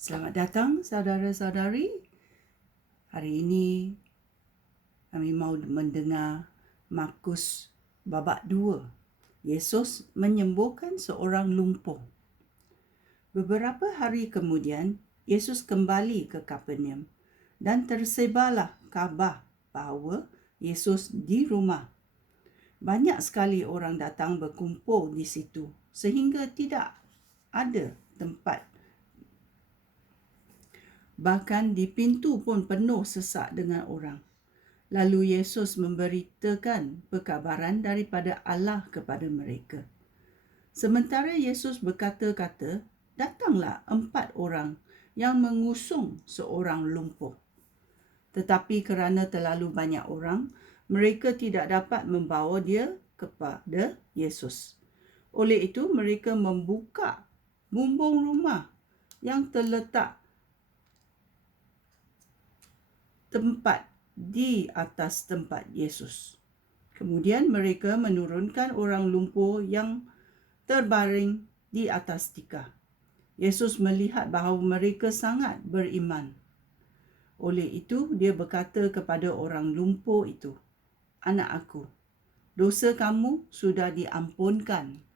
Selamat datang saudara-saudari. Hari ini kami mau mendengar Markus babak 2. Yesus menyembuhkan seorang lumpuh. Beberapa hari kemudian, Yesus kembali ke Kapernaum dan tersebarlah kabar bahawa Yesus di rumah. Banyak sekali orang datang berkumpul di situ sehingga tidak ada tempat. Bahkan di pintu pun penuh sesak dengan orang. Lalu Yesus memberitakan perkabaran daripada Allah kepada mereka. Sementara Yesus berkata-kata, datanglah 4 orang yang mengusung seorang lumpuh. Tetapi kerana terlalu banyak orang, mereka tidak dapat membawa dia kepada Yesus. Oleh itu, mereka membuka bumbung rumah yang terletak tempat di atas tempat Yesus. Kemudian mereka menurunkan orang lumpuh yang terbaring di atas tikar. Yesus melihat bahawa mereka sangat beriman. Oleh itu, dia berkata kepada orang lumpuh itu, "Anak aku, dosa kamu sudah diampunkan."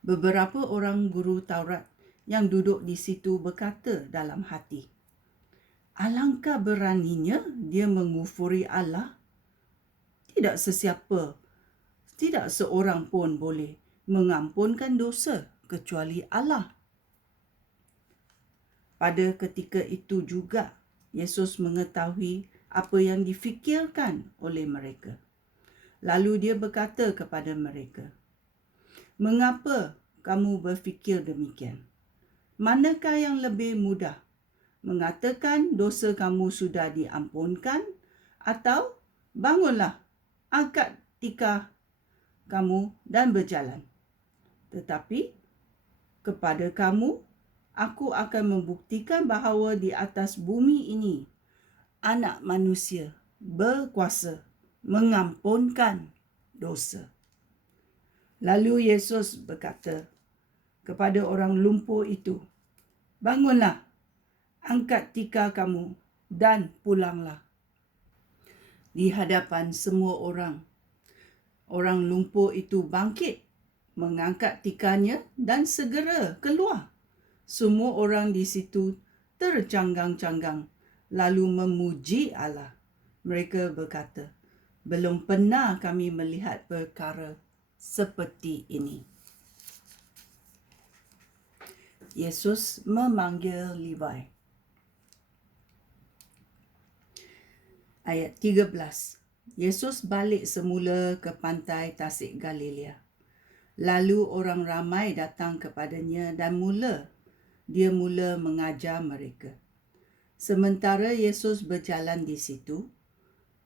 Beberapa orang guru Taurat yang duduk di situ berkata dalam hati, "Alangkah beraninya dia mengufuri Allah. Tidak seorang pun boleh mengampunkan dosa kecuali Allah." Pada ketika itu juga, Yesus mengetahui apa yang difikirkan oleh mereka. Lalu dia berkata kepada mereka, "Mengapa kamu berfikir demikian? Manakah yang lebih mudah? Mengatakan dosa kamu sudah diampunkan, atau bangunlah, angkat tikar kamu dan berjalan? Tetapi kepada kamu, aku akan membuktikan bahawa di atas bumi ini, Anak Manusia berkuasa mengampunkan dosa." Lalu Yesus berkata kepada orang lumpuh itu, "Bangunlah, angkat tikar kamu dan pulanglah." Di hadapan semua orang, orang lumpuh itu bangkit, mengangkat tikarnya dan segera keluar. Semua orang di situ tercanggang-canggang lalu memuji Allah. Mereka berkata, "Belum pernah kami melihat perkara seperti ini." Yesus memanggil Levi. Ayat 13. Yesus balik semula ke pantai Tasik Galilea. Lalu orang ramai datang kepadanya dan dia mula mengajar mereka. Sementara Yesus berjalan di situ,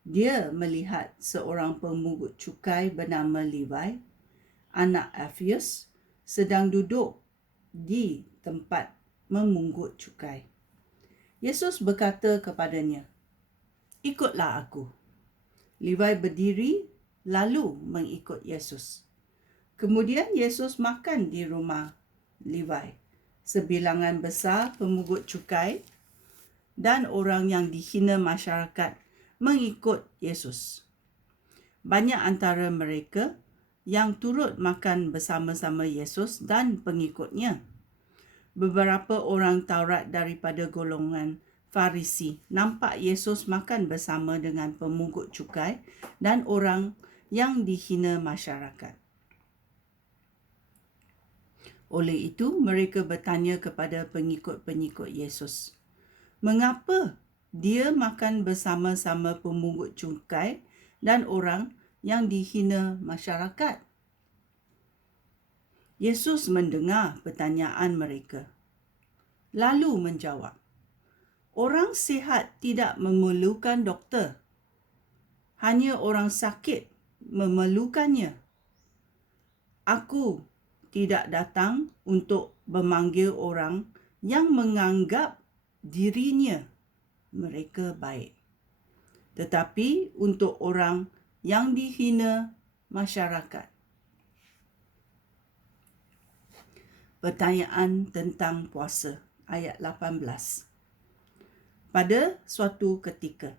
dia melihat seorang pemungut cukai bernama Levi, anak Alfius, sedang duduk di tempat memungut cukai. Yesus berkata kepadanya, "Ikutlah aku." Levi berdiri lalu mengikut Yesus. Kemudian Yesus makan di rumah Levi. Sebilangan besar pemungut cukai dan orang yang dihina masyarakat mengikut Yesus. Banyak antara mereka yang turut makan bersama-sama Yesus dan pengikutnya. Beberapa orang Taurat daripada golongan Farisi nampak Yesus makan bersama dengan pemungut cukai dan orang yang dihina masyarakat. Oleh itu, mereka bertanya kepada pengikut-pengikut Yesus, "Mengapa dia makan bersama-sama pemungut cukai dan orang yang dihina masyarakat?" Yesus mendengar pertanyaan mereka, lalu menjawab, "Orang sihat tidak memerlukan doktor. Hanya orang sakit memerlukannya. Aku tidak datang untuk memanggil orang yang menganggap dirinya mereka baik, tetapi untuk orang yang dihina masyarakat." Pertanyaan tentang puasa, ayat 18. Pada suatu ketika,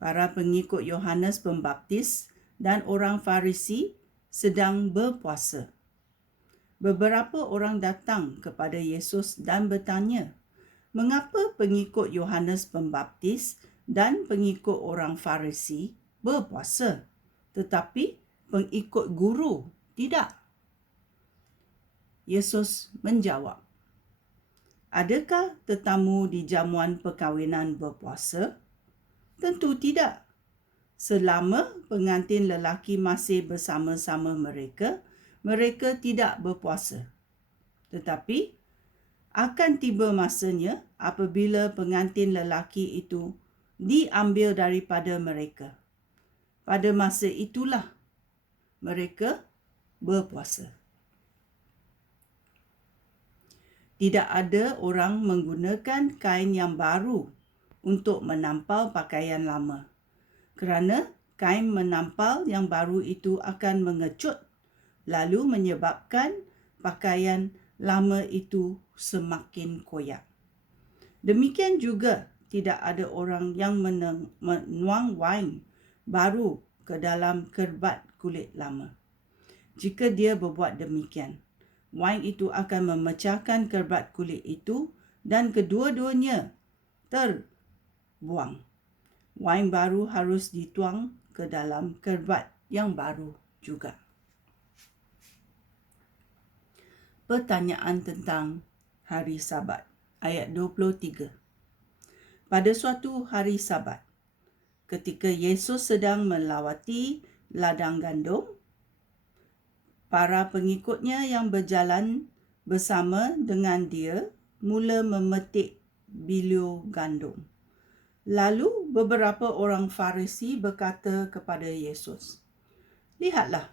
para pengikut Yohanes Pembaptis dan orang Farisi sedang berpuasa. Beberapa orang datang kepada Yesus dan bertanya, mengapa pengikut Yohanes Pembaptis dan pengikut orang Farisi berpuasa, tetapi pengikut guru tidak? Yesus menjawab, adakah tetamu di jamuan perkahwinan berpuasa? Tentu tidak. Selama pengantin lelaki masih bersama-sama mereka, mereka tidak berpuasa. Tetapi akan tiba masanya apabila pengantin lelaki itu diambil daripada mereka. Pada masa itulah mereka berpuasa. Tidak ada orang menggunakan kain yang baru untuk menampal pakaian lama, kerana kain menampal yang baru itu akan mengecut, lalu menyebabkan pakaian lama itu semakin koyak. Demikian juga tidak ada orang yang menuang wain baru ke dalam kerbat kulit lama. Jika dia berbuat demikian, wain itu akan memecahkan kerbat kulit itu dan kedua-duanya terbuang. Wain baru harus dituang ke dalam kerbat yang baru juga. Pertanyaan tentang hari Sabat, ayat 23. Pada suatu hari Sabat, ketika Yesus sedang melawati ladang gandum, para pengikutnya yang berjalan bersama dengan dia mula memetik biliur gandum. Lalu beberapa orang Farisi berkata kepada Yesus, lihatlah,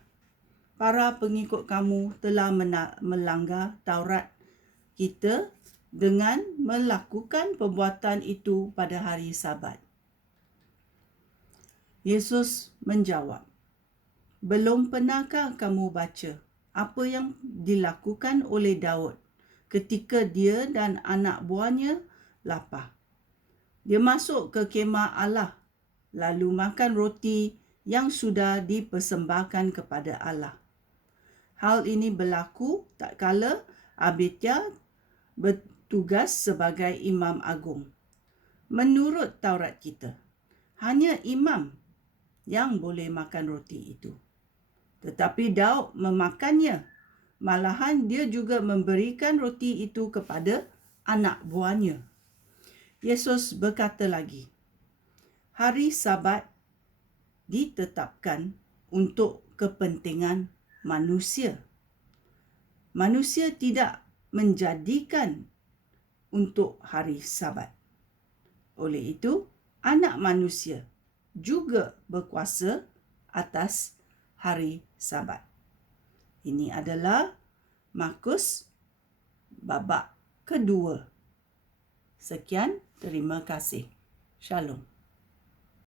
para pengikut kamu telah melanggar Taurat kita dengan melakukan perbuatan itu pada hari Sabat. Yesus menjawab, belum pernahkah kamu baca apa yang dilakukan oleh Daud ketika dia dan anak buahnya lapar? Dia masuk ke kemah Allah, lalu makan roti yang sudah dipersembahkan kepada Allah. Hal ini berlaku tak kala Abiathar bertugas sebagai imam agung. Menurut Taurat kita, hanya imam yang boleh makan roti itu. Tetapi Daud memakannya. Malahan dia juga memberikan roti itu kepada anak buahnya. Yesus berkata lagi, hari Sabat ditetapkan untuk kepentingan manusia. Manusia tidak menjadikan untuk hari Sabat. Oleh itu, anak manusia juga berkuasa atas hari Sabat. Ini adalah Markus babak kedua. Sekian, terima kasih. Shalom.